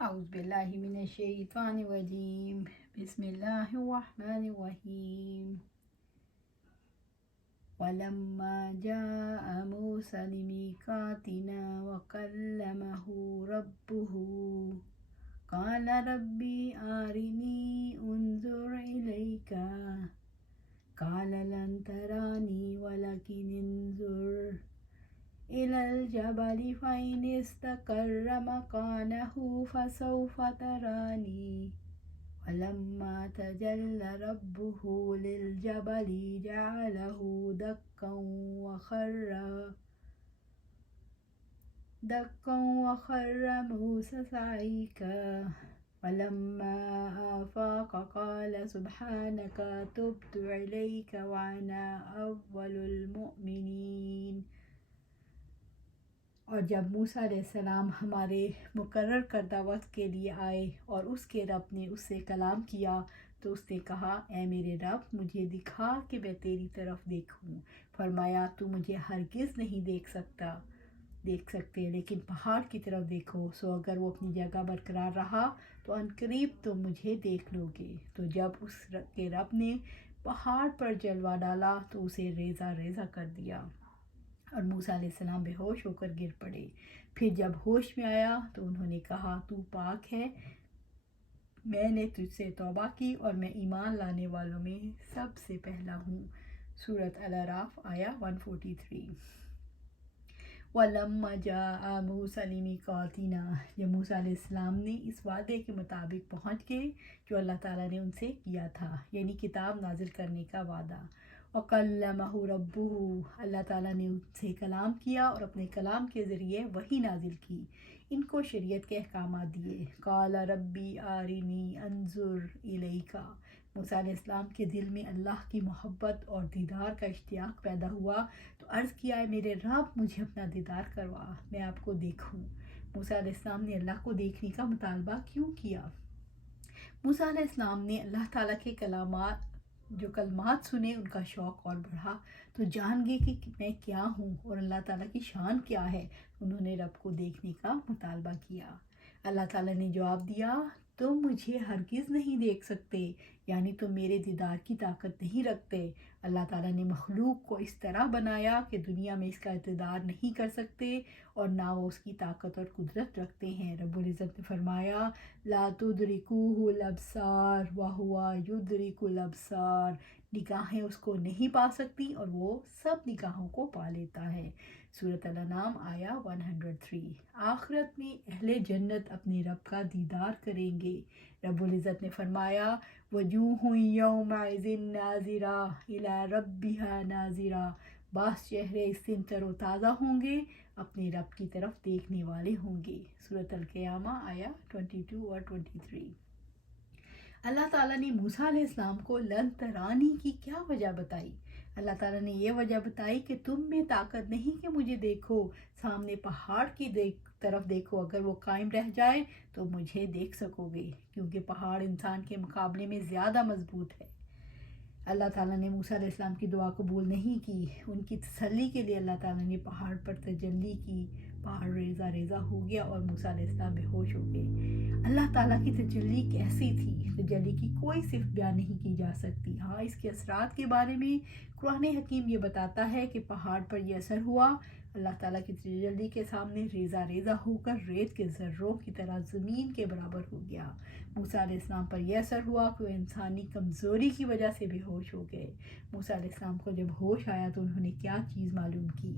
أعوذ بالله من الشيطان الرجيم. بسم الله الرحمن الرحيم. ولما جاء موسى لميقاتنا وكلمه ربه قال ربي أرني أنظر إليك قال لن تراني ولكن انظر إلى الجبل فإن استقر مكانه فسوف تراني ولما تجلى ربه للجبل جعله دكا وخر موسى صعيقا ولما آفاق قال سبحانك تبت إليك وأنا أول المؤمنين. اور جب موسیٰ علیہ السلام ہمارے مقرر کردہ وقت کے لیے آئے اور اس کے رب نے اس سے کلام کیا تو اس نے کہا، اے میرے رب مجھے دکھا کہ میں تیری طرف دیکھوں۔ فرمایا، تو مجھے ہرگز نہیں دیکھ سکتے لیکن پہاڑ کی طرف دیکھو، سو اگر وہ اپنی جگہ برقرار رہا تو عنقریب تم مجھے دیکھ لو گے۔ تو جب اس کے رب نے پہاڑ پر جلوہ ڈالا تو اسے ریزہ ریزہ کر دیا اور موسیٰ علیہ السلام بے ہوش ہو کر گر پڑے۔ پھر جب ہوش میں آیا تو انہوں نے کہا، تو پاک ہے، میں نے تجھ سے توبہ کی اور میں ایمان لانے والوں میں سب سے پہلا ہوں۔ سورۃ الاعراف آیا 143۔ وَلَمَّا جَاءَ مُوسَىٰ لِمِيقَاتِنَا، جب موسیٰ علیہ السلام نے اس وعدے کے مطابق پہنچ گئے جو اللہ تعالیٰ نے ان سے کیا تھا، یعنی کتاب نازل کرنے کا وعدہ۔ وَكَلَّمَهُ رَبُّهُ، اللہ تعالیٰ نے ان سے کلام کیا اور اپنے کلام کے ذریعے وحی نازل کی، ان کو شریعت کے احکامات دیے۔ قَالَ رَبِّ أَرِنِي أَنظُرْ إِلَيْكَ، موسیٰ علیہ السلام کے دل میں اللہ کی محبت اور دیدار کا اشتیاق پیدا ہوا تو عرض کیا، اے میرے رب مجھے اپنا دیدار کروا، میں آپ کو دیکھوں۔ موسیٰ علیہ السلام نے اللہ کو دیکھنے کا مطالبہ کیوں کیا؟ موسیٰ علیہ السلام نے اللہ تعالیٰ کے کلمات سنے، ان کا شوق اور بڑھا تو جان گئے کہ میں کیا ہوں اور اللہ تعالیٰ کی شان کیا ہے۔ انہوں نے رب کو دیکھنے کا مطالبہ کیا۔ اللہ تعالیٰ نے جواب دیا، تم مجھے ہرگز نہیں دیکھ سکتے، یعنی تم میرے دیدار کی طاقت نہیں رکھتے۔ اللہ تعالیٰ نے مخلوق کو اس طرح بنایا کہ دنیا میں اس کا دیدار نہیں کر سکتے اور نہ وہ اس کی طاقت اور قدرت رکھتے ہیں۔ رب العزت نے فرمایا، لا تدرکوہ الابصار وہو یدرک الابصار، نگاہیں اس کو نہیں پا سکتی اور وہ سب نگاہوں کو پا لیتا ہے۔ سورۃ الانعام آیا 103۔ آخرت میں اہل جنت اپنے رب کا دیدار کریں گے۔ رب العزت نے فرمایا، وجوہ یومئذ ناظرہ الی ربہا ناظرہ، بعض چہرے اس دن تر و تازہ ہوں گے، اپنے رب کی طرف دیکھنے والے ہوں گے۔ سورۃ القیامہ آیا 22 اور 23۔ اللہ تعالیٰ نے موسیٰ علیہ السلام کو لن ترانی کی کیا وجہ بتائی؟ اللہ تعالیٰ نے یہ وجہ بتائی کہ تم میں طاقت نہیں کہ مجھے دیکھو، سامنے پہاڑ کی طرف دیکھو، اگر وہ قائم رہ جائے تو مجھے دیکھ سکو گے، کیونکہ پہاڑ انسان کے مقابلے میں زیادہ مضبوط ہے۔ اللہ تعالیٰ نے موسیٰ علیہ السلام کی دعا قبول نہیں کی۔ ان کی تسلی کے لیے اللہ تعالیٰ نے پہاڑ پر تجلی کی، پہاڑ ریزہ ریزہ ہو گیا اور موسیٰ علیہ السلام بے ہوش ہو گئے۔ اللہ تعالیٰ کی تجلی کیسی تھی؟ تجلی کی کوئی صرف بیان نہیں کی جا سکتی۔ ہاں، اس کے اثرات کے بارے میں قرآن حکیم یہ بتاتا ہے کہ پہاڑ پر یہ اثر ہوا، اللہ تعالیٰ کی تجلی کے سامنے ریزہ ریزہ ہو کر ریت کے ذروں کی طرح زمین کے برابر ہو گیا۔ موسیٰ علیہ السلام پر یہ اثر ہوا کہ وہ انسانی کمزوری کی وجہ سے بے ہوش ہو گئے۔ موسیٰ علیہ السلام کو جب ہوش آیا تو انہوں نے کیا چیز معلوم کی؟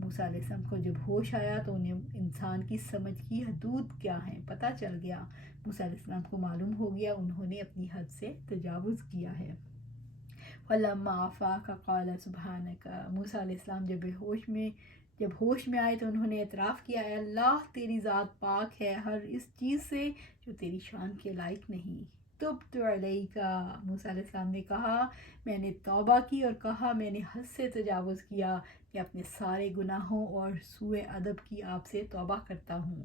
موسیٰ علیہ السلام کو جب ہوش آیا تو انہیں انسان کی سمجھ کی حدود کیا ہیں پتہ چل گیا۔ موسیٰ علیہ السلام کو معلوم ہو گیا انہوں نے اپنی حد سے تجاوز کیا ہے۔ فَلَمَّا أَفَاقَ قَالَ سُبْحَانَكَ، موسیٰ علیہ السلام جب ہوش میں آئے تو انہوں نے اعتراف کیا، اے اللہ تیری ذات پاک ہے ہر اس چیز سے جو تیری شان کے لائق نہیں۔ تُبْتُ عَلَيْكَ، موسیٰ علیہ السلام نے کہا، میں نے توبہ کی اور کہا میں نے حد سے تجاوز کیا، میں اپنے سارے گناہوں اور سوء ادب کی آپ سے توبہ کرتا ہوں۔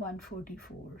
144।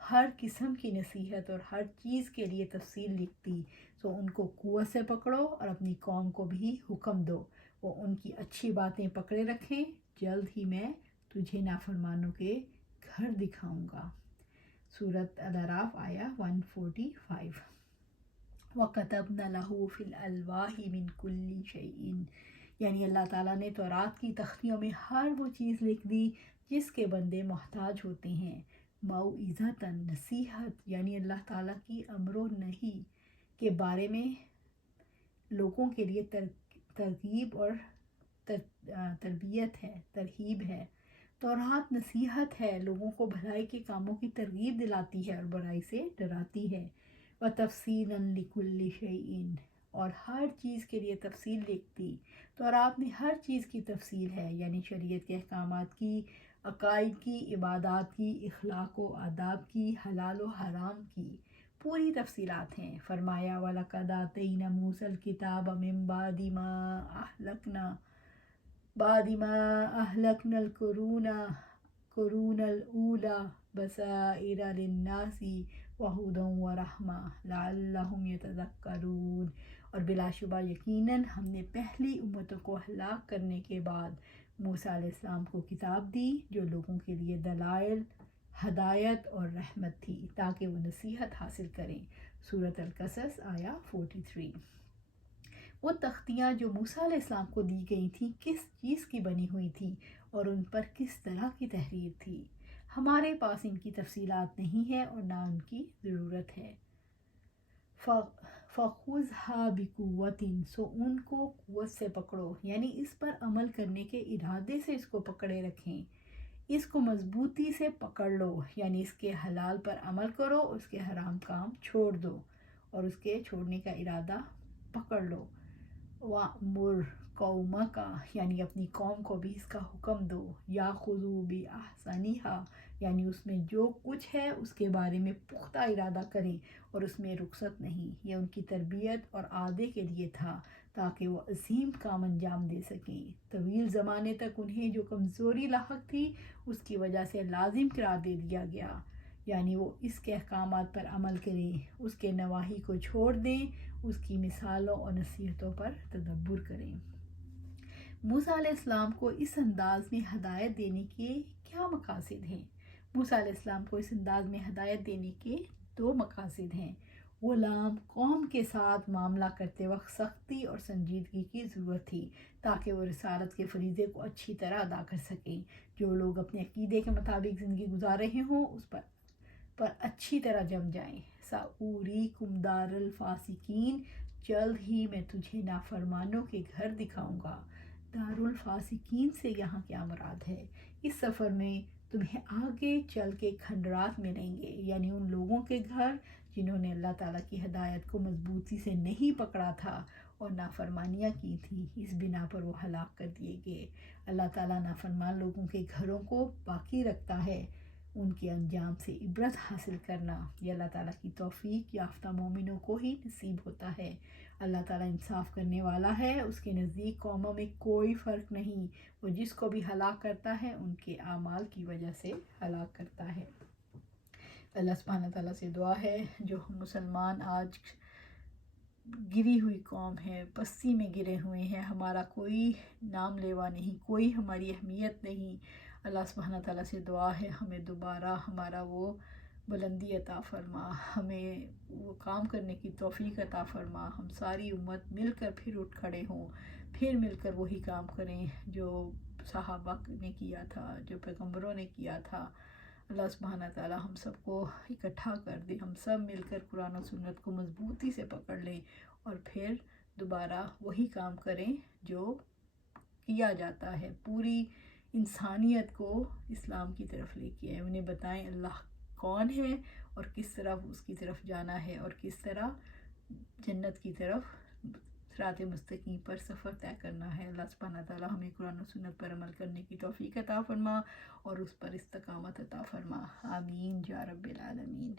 ہر قسم کی نصیحت اور ہر چیز کے لیے تفصیل لکھتی، سو ان کو قوت سے پکڑو اور اپنی قوم کو بھی حکم دو وہ ان کی اچھی باتیں پکڑے رکھیں، جلد ہی میں تجھے نافرمانوں کے گھر دکھاؤں گا۔ سورۃ الاعراف آیا 145۔ وَكَتَبْنَا لَهُ فِي الْأَلْوَاحِ مِنْ كُلِّ شَيْءٍ، یعنی اللہ تعالیٰ نے تورات کی تختیوں میں ہر وہ چیز لکھ دی جس کے بندے محتاج ہوتے ہیں۔ موعظۃً، نصیحت، یعنی اللہ تعالیٰ کی امر و نہی کے بارے میں لوگوں کے لیے ترغیب اور ترہیب ہے۔ تورات نصیحت ہے، لوگوں کو بھلائی کے کاموں کی ترغیب دلاتی ہے اور برائی سے ڈراتی ہے۔ وَتَفْصِيلًا لِكُلِّ شَيْءٍ، اور ہر چیز کے لیے تفصیل لکھتی۔ تورات میں ہر چیز کی تفصیل ہے، یعنی شریعت کے احکامات کی، عقائد کی، عبادات کی، اخلاق و آداب کی، حلال و حرام کی پوری تفصیلات ہیں۔ فرمایا وَلَقَدْ آتَيْنَا مُوسَى الْكِتَابَ مِن بَعْدِ مَا أَهْلَكْنَا الْقُرُونَ الْأُولَى بَصَائِرَ لِلنَّاسِ وَهُدًى وَرَحْمَةً لَعَلَّهُمْ يَتَذَكَّرُونَ، اور بلا شبہ یقیناً ہم نے پہلی امتوں کو ہلاک کرنے کے بعد موسیٰ علیہ السلام کو کتاب دی جو لوگوں کے لیے دلائل، ہدایت اور رحمت تھی تاکہ وہ نصیحت حاصل کریں۔ سورۃ القصص آیا 43۔ وہ تختیاں جو موسیٰ علیہ السلام کو دی گئی تھیں کس چیز کی بنی ہوئی تھیں اور ان پر کس طرح کی تحریر تھی؟ ہمارے پاس ان کی تفصیلات نہیں ہے اور نہ ان کی ضرورت ہے۔ فَخُذْهَا بِقُوَّةٍ، سو ان کو قوت سے پکڑو، یعنی اس پر عمل کرنے کے ارادے سے اس کو پکڑے رکھیں، اس کو مضبوطی سے پکڑ لو، یعنی اس کے حلال پر عمل کرو، اس کے حرام کام چھوڑ دو اور اس کے چھوڑنے کا ارادہ پکڑ لو۔ وَأْمُرْ قَوْمَكَ، یعنی اپنی قوم کو بھی اس کا حکم دو۔ يَأْخُذُوا بِأَحْسَنِهَا، یعنی اس میں جو کچھ ہے اس کے بارے میں پختہ ارادہ کریں اور اس میں رخصت نہیں۔ یہ ان کی تربیت اور عادے کے لیے تھا تاکہ وہ عظیم کام انجام دے سکیں۔ طویل زمانے تک انہیں جو کمزوری لاحق تھی اس کی وجہ سے لازم قرار دے دیا گیا، یعنی وہ اس کے احکامات پر عمل کریں، اس کے نواہی کو چھوڑ دیں، اس کی مثالوں اور نصیحتوں پر تدبر کریں۔ موسیٰ علیہ السلام کو اس انداز میں ہدایت دینے کے کیا مقاصد ہیں؟ موسیٰ علیہ السلام کو اس انداز میں ہدایت دینے کے 2 مقاصد ہیں۔ غلام قوم کے ساتھ معاملہ کرتے وقت سختی اور سنجیدگی کی ضرورت تھی تاکہ وہ رسالت کے فریضے کو اچھی طرح ادا کر سکیں۔ جو لوگ اپنے عقیدے کے مطابق زندگی گزار رہے ہوں اس پر اچھی طرح جم جائیں۔ سَأُورِيكُمْ دَارَ الْفَاسِقِينَ، جلد ہی میں تجھے نافرمانوں کے گھر دکھاؤں گا۔ دار الفاسقین سے یہاں کیا مراد ہے؟ اس سفر میں تمہیں آگے چل کے کھنڈرات ملیں گے، یعنی ان لوگوں کے گھر جنہوں نے اللہ تعالیٰ کی ہدایت کو مضبوطی سے نہیں پکڑا تھا اور نافرمانیاں کی تھیں، اس بنا پر وہ ہلاک کر دیے گئے۔ اللہ تعالیٰ نافرمان لوگوں کے گھروں کو باقی رکھتا ہے۔ ان کے انجام سے عبرت حاصل کرنا یہ اللہ تعالیٰ کی توفیق یافتہ مومنوں کو ہی نصیب ہوتا ہے۔ اللہ تعالیٰ انصاف کرنے والا ہے، اس کے نزدیک قوموں میں کوئی فرق نہیں، وہ جس کو بھی ہلاک کرتا ہے ان کے اعمال کی وجہ سے ہلاک کرتا ہے۔ اللہ سبحانہ تعالیٰ سے دعا ہے جو ہم مسلمان آج گری ہوئی قوم ہے، پستی میں گرے ہوئے ہیں، ہمارا کوئی نام لیوا نہیں، کوئی ہماری اہمیت نہیں، اللہ سبحانہ تعالیٰ سے دعا ہے ہمیں دوبارہ ہمارا وہ بلندی عطا فرما، ہمیں وہ کام کرنے کی توفیق عطا فرما، ہم ساری امت مل کر پھر اٹھ کھڑے ہوں، پھر مل کر وہی کام کریں جو صحابہ نے کیا تھا، جو پیغمبروں نے کیا تھا۔ اللہ سبحانہ تعالیٰ ہم سب کو اکٹھا کر دے، ہم سب مل کر قرآن و سنت کو مضبوطی سے پکڑ لیں اور پھر دوبارہ وہی کام کریں جو کیا جاتا ہے، پوری انسانیت کو اسلام کی طرف لے کے آئیں، انہیں بتائیں اللہ کون ہے اور کس طرح اس کی طرف جانا ہے اور کس طرح جنت کی طرف صراط مستقیم پر سفر طے کرنا ہے۔ اللہ سبحانہ تعالیٰ ہمیں قرآن و سنت پر عمل کرنے کی توفیق عطا فرما اور اس پر استقامت عطا فرما، آمین یا رب العالمین۔